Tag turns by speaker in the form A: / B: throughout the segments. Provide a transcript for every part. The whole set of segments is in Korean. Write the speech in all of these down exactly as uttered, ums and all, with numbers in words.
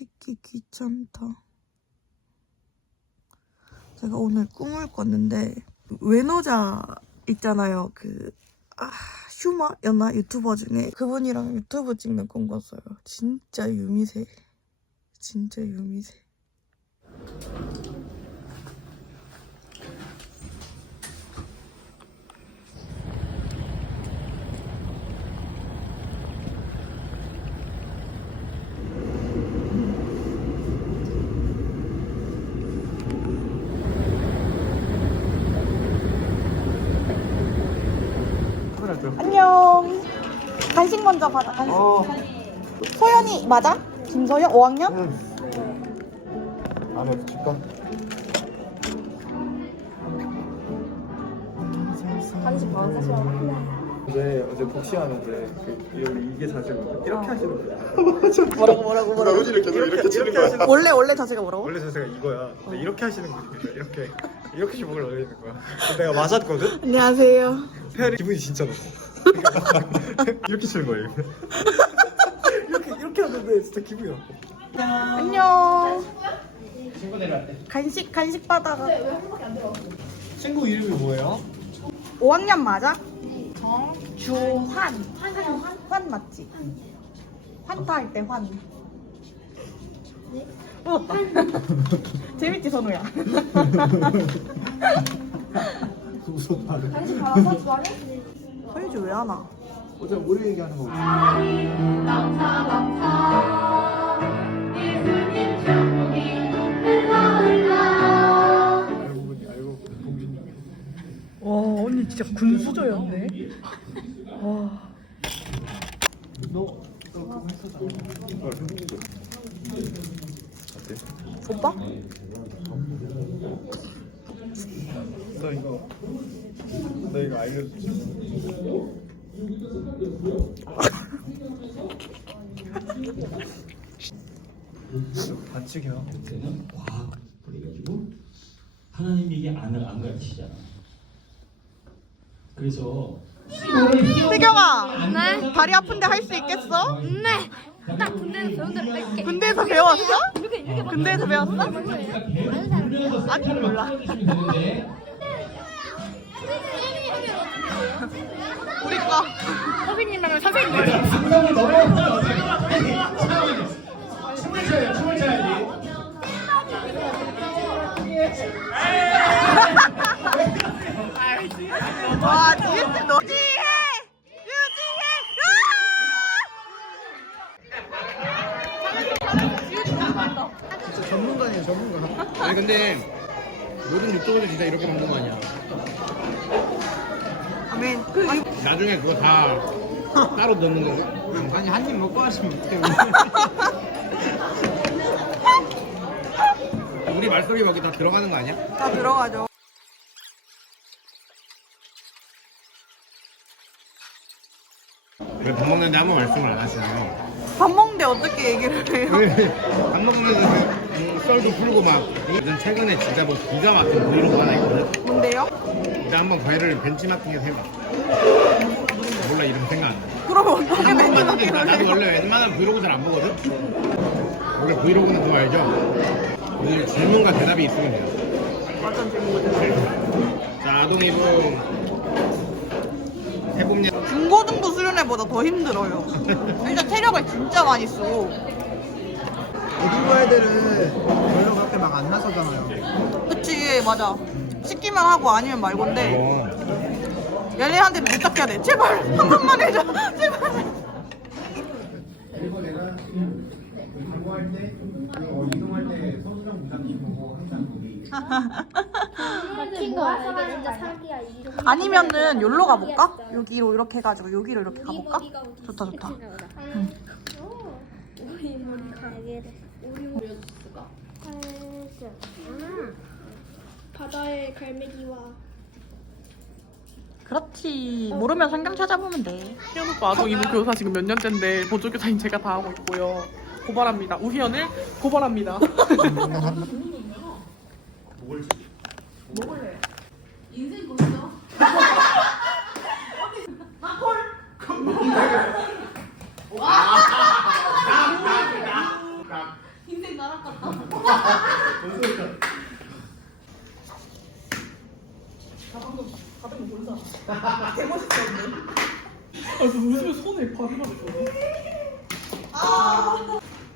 A: 씻기 귀찮다. 제가 오늘 꿈을 꿨는데 외노자 있잖아요. 그 아, 슈마였나? 유튜버 중에 그분이랑 유튜브 찍는 꿈 꿨어요. 진짜 유미세. 진짜 유미세. 안녕. 간식 먼저 받아. 간식.
B: 어.
A: 소연이 맞아? 김소연 오 학년?
B: 응. 안에 붙일까?
C: 간식 받아 사실
B: 어제 어제 복시하는데 그, 이게 자세거든. 이렇게 하시는 거야.
A: 뭐라고 뭐라고 뭐라고?
B: 로지를 계속 이렇게, 이렇게 치는 거야.
A: 원래 원래 자세가 뭐라고?
B: 원래 자세가 이거야. 근데 이렇게 하시는 거지. 이렇게 이렇게 주먹을 올리는 거야. 근데 내가 맞았거든.
A: 안녕하세요.
B: 페어리 기분이 진짜 나빠. 이렇게 치는 거예요. 이렇게 이렇게 하는데 진짜 기분이 나빠.
A: 안녕. 친구 내려왔대. 간식 간식 받아가.
B: 친구 이름이 뭐예요?
A: 오 학년 맞아? 정주환. 환 환 맞지? 환타 할 때 환. 뽑았다. 재밌지 선우야.
B: 무섭다.
C: 간식 받아서 좋아해?
A: 서유지 왜 안 와?
B: 어제 우리 얘기하는 거. 알고 보니 알고 봉준이.
A: 와 언니 진짜 군수저였네. 와.
B: 너, 너 그거 했었잖아. 어때?
A: 오빠?
B: 너 이거 너 이거 알려주지. 반칙이야.
D: 때는 과학 그래가지고 하나님이 이게 안을 안 가르치잖아. 그래서
A: 태경아.
C: 네?
A: 다리 아픈데 할 수 있겠어?
C: 네! 딱 군대에서 배운 대로 뺄게.
A: 군대에서 배웠어?
C: 이렇게 이렇게
A: 군대에서 배웠어?
C: 아는 사람이야?
A: 아니 몰라. 우리 거.
C: 선생님이랑 선생님.
D: 춤을 춰야 춤을 춰야지.
A: 와 지금 너 유지해! 유지해!
B: 진짜 전문가네요, 전문가. 아니 근데 모든 유튜버들 진짜 이렇게 먹는 거 아니야?
A: 아멘.
E: 나중에 그거 다 따로 넣는 거고?
B: 아니 한 입 먹고 하시면 어떡해.
E: 우리 말소리 여기 다 들어가는 거 아니야?
A: 다 들어가죠.
E: 왜 밥 먹는데 아무 말씀을 안 하시나요?
A: 밥 먹는데 어떻게 얘기를 해요?
E: 밥 먹으면서 그, 음, 썰도 풀고 막 요즘 최근에 진짜 뭐 기가 막힌 브이로그 하나 있거든?
A: 뭔데요?
E: 근데 한번 과외를 벤치마킹해서 해봐. 몰라 이름 생각 안 나.
A: 그러면 어떻게
E: 한 번만
A: 맨날
E: 했는데 나- 나도 원래 웬만한 브이로그 잘 안 보거든? 원래 브이로그는 그거 알죠? 오늘 질문과 대답이 있으면 돼요.
A: 완전 재밌거든.
E: 자, 아동이부 해봅니다.
A: 중고등부 수련회보다 더 힘들어요. 진짜 체력을 진짜 많이 써.
B: 유튜브 애들은 별로 그렇게 막 안 나서잖아요.
A: 그치 맞아. 시키면 하고 아니면 말곤데
E: 어.
A: 얘네한테 부탁해야 돼. 제발 한 번만 해줘. 제발.
B: 그리고 내가 광고할 때 이동할 때 서수정 부장님 보고 항상 거기.
C: 막힌 거 알아? 이거 진짜 사기야. 이거.
A: 아니면은 여기로 가볼까? 여기로 이렇게 해가지고 여기로 이렇게 가볼까? 좋다 좋다.
C: 응. 우리 머리 가게래. 우리 올려줬을까? 음. 바다의 갈매기와
A: 그렇지. 모르면 성경 찾아보면 돼.
F: 희연 오빠 아동 이부 교사 지금 몇 년째인데 보조교사인 제가 다 하고 있고요. 고발합니다. 우희연을 고발합니다. 개멋있었네. 아, 저 웃으면 손에 발이 났어. 아.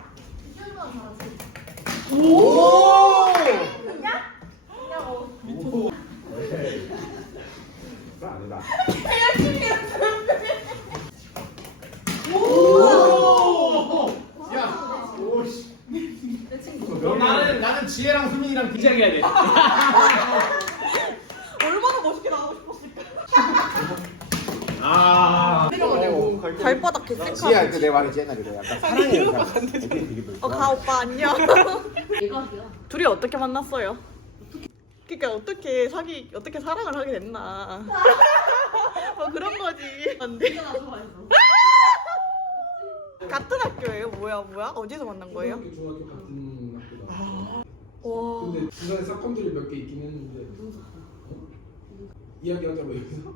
F: 오!
E: 그건 아니다.
F: 오!
E: 야, 오씨. 나는 나는 지혜랑 수민이랑 비장해야 돼.
F: 얼마나 멋있게 나가고 싶었을까?
E: 아.
F: 때려가지고.
A: 발바닥 개색하고.
E: 지혜야 그때 내가 말했지 옛날에 내가 약간 사랑해.
F: 이러면 안 되지.
A: 어, 가 오빠 안녕.
C: 대박이야.
A: 둘이 어떻게 만났어요? 그러니까 어떻게 사기 어떻게 사랑을 하게 됐나? 뭐 그런 거지. 안 돼. 같은 학교예요? 뭐야 뭐야? 어디서 만난 거예요?
G: 초등학교, 중학교 같은 학교다.
A: 와.
G: 근데 중간에 사건들이 몇 개 있긴 했는데 무슨 사건? 어? 이야기하자고 여기서?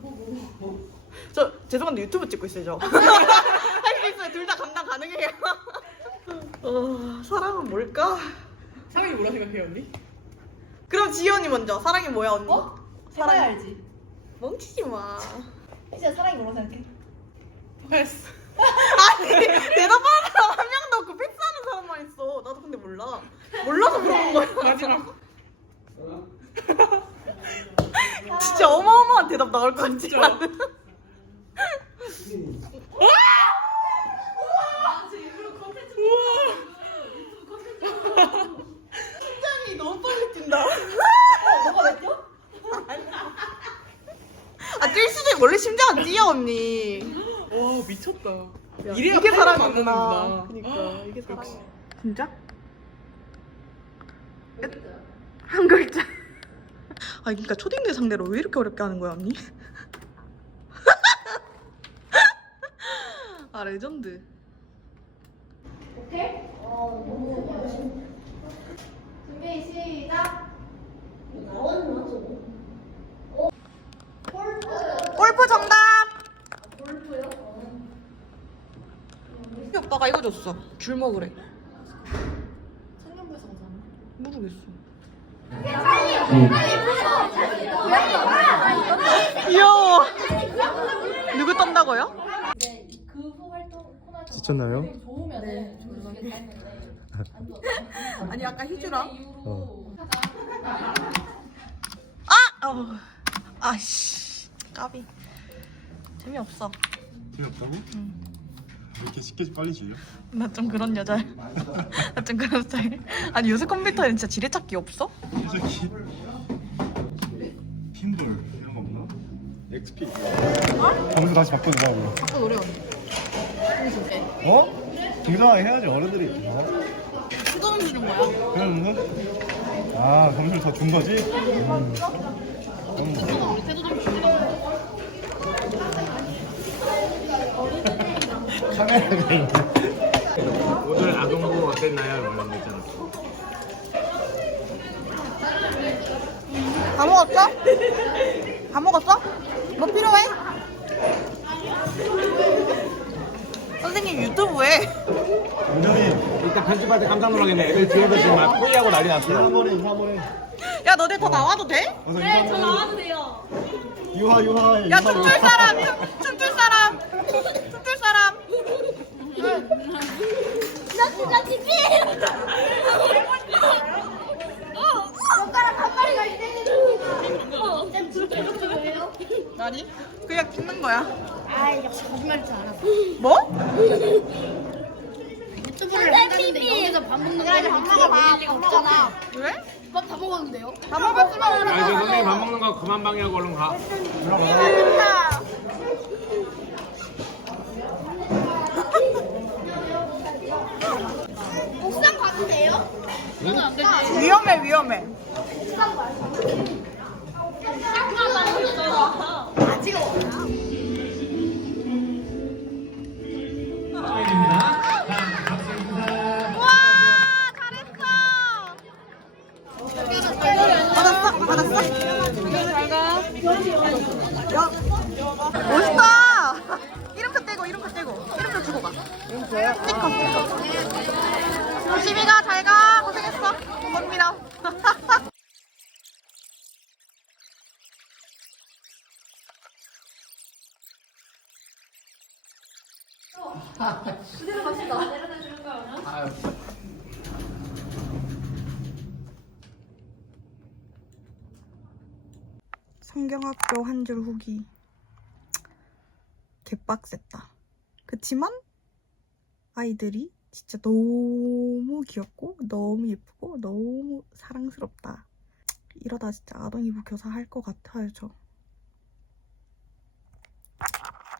A: 저 죄송한데 유튜브 찍고 있어요. 저. 할 수 있어요. 둘 다 감당 가능해요. 어, 사랑은 뭘까?
F: 사랑이 뭐라 생각해요, 언니?
A: 그럼 지연이 먼저. 사랑이 뭐야 언니?
C: 어? 사랑이 알지.
A: 멍치지 마.
C: 진짜 사랑이 뭐라 생각해?
F: 패스.
A: 아니 대답하는 사람 한 명도 없고 패스하는 사람만 있어. 나도 근데 몰라. 몰라서 물어본 거야.
F: 마지막.
G: 사랑?
A: 진짜 어마어마한 대답 나올 것 같지?
F: 진짜.
G: 수민이.
A: 심장이 너무 빨리 뛴다.
C: 너가 왜 뛰어?
A: 아, 뛸 수도 있- 원래 심장은 뛰어 언니.
F: 와, 미쳤다.
A: 야,
F: 이래야
A: 이게
F: 팔을
A: 사랑이구나.
F: 만나는구나.
A: 그니까 이게 사랑.
F: 역시.
A: 진짜? 한 글자. 아, 그러니까 초딩들 상대로 왜 이렇게 어렵게 하는 거야 언니? 아 레전드.
C: 오케이? 어, 너무 준비 시작. 나오는 거죠? 어. 골프.
A: 골프 정답.
C: 골프요?
A: 우리 오빠가 이거 줬어. 줄 먹으래.
C: 청년부에서 오잖아.
A: 모르겠어.
C: 음.
A: 귀여워. 누구 떤다고요?
C: 네, 그후 활동 코너
B: 지쳤나요?
C: 좋으면은 좋으겠다 했는데 안 좋았어.
A: 아니 아까 희주랑.
C: 이후로
A: 아! 어. 아씨. 까비. 재미없어.
B: 재미없다고? 응. 왜 이렇게 쉽게 빨리 질려?
A: 나 좀 그런 여자야. 나 좀 그런 스타일. 아니 요새 컴퓨터에는 진짜 지뢰찾기 없어?
B: 해적기 핀볼 이런 거 없나? 엑스피 거기서 다시 바꿔주라고.
C: 자꾸 노래 언니.
B: 어? 등장하게 해야지 어른들이. 어?
C: 수동 주는 거야?
B: 그런 거? 아 점수를 더 준 거지? 음.
C: 수동 우리 태도 좀 주는
B: 카메라가 있네.
E: 오늘 아동부 어땠나요? 이런 거 있잖아.
A: 다 먹었어? 다 먹었어? 뭐 필요해? 선생님 유튜브에
B: 완전히
E: 일단 편집할 때 깜짝 놀라겠네. 애들 뒤에서 지금 막 포위하고 난리
B: 인사
E: 났어.
B: 한번 해 인사 한번 해.
A: 야 너네 더 나와도 돼?
B: 어서 인사 한번 해.
C: 나와도 돼요.
B: 유하 유하
A: 야
B: 인사
A: 춤출
B: 유하.
A: 사람 춤출 사람 춤출 사람
C: 나 진짜 지지. 손가락 한 마리가 있네. 어, 쌤 진짜 이렇게 왜요?
A: 아니 그냥 찍는 거야.
C: 아, 역시 거짓말일 줄 알았어.
A: 뭐?
C: 유튜브를 한다는데 여기서 밥 먹는 거 엄마가 밥 먹잖아.
A: 왜?
C: 밥 다 먹었는데요?
A: 다 먹었지만
E: 아니 저 선생님 밥 먹는 거 그만 방해하고 얼른 가.
C: 옥상 가도 돼요? 저는 안 되지.
A: 위험해 위험해.
C: 아직 없나?
A: 와 잘했어. 받았어? 받았어? 잘가. 야 멋있다. 이름표 떼고 이름표 떼고 이름표 주고 가. 스티커 스티커. 조심히 가. 잘 가. 고생했어. 고맙습니다.
C: 그대로 갑시다. 내려다 주는 거야.
G: 아유.
A: 성경학교 한 줄 후기 개빡셌다. 그치만 아이들이 진짜 너무 귀엽고 너무 예쁘고 너무 사랑스럽다. 이러다 진짜 아동이부 교사 할 것 같아요 저.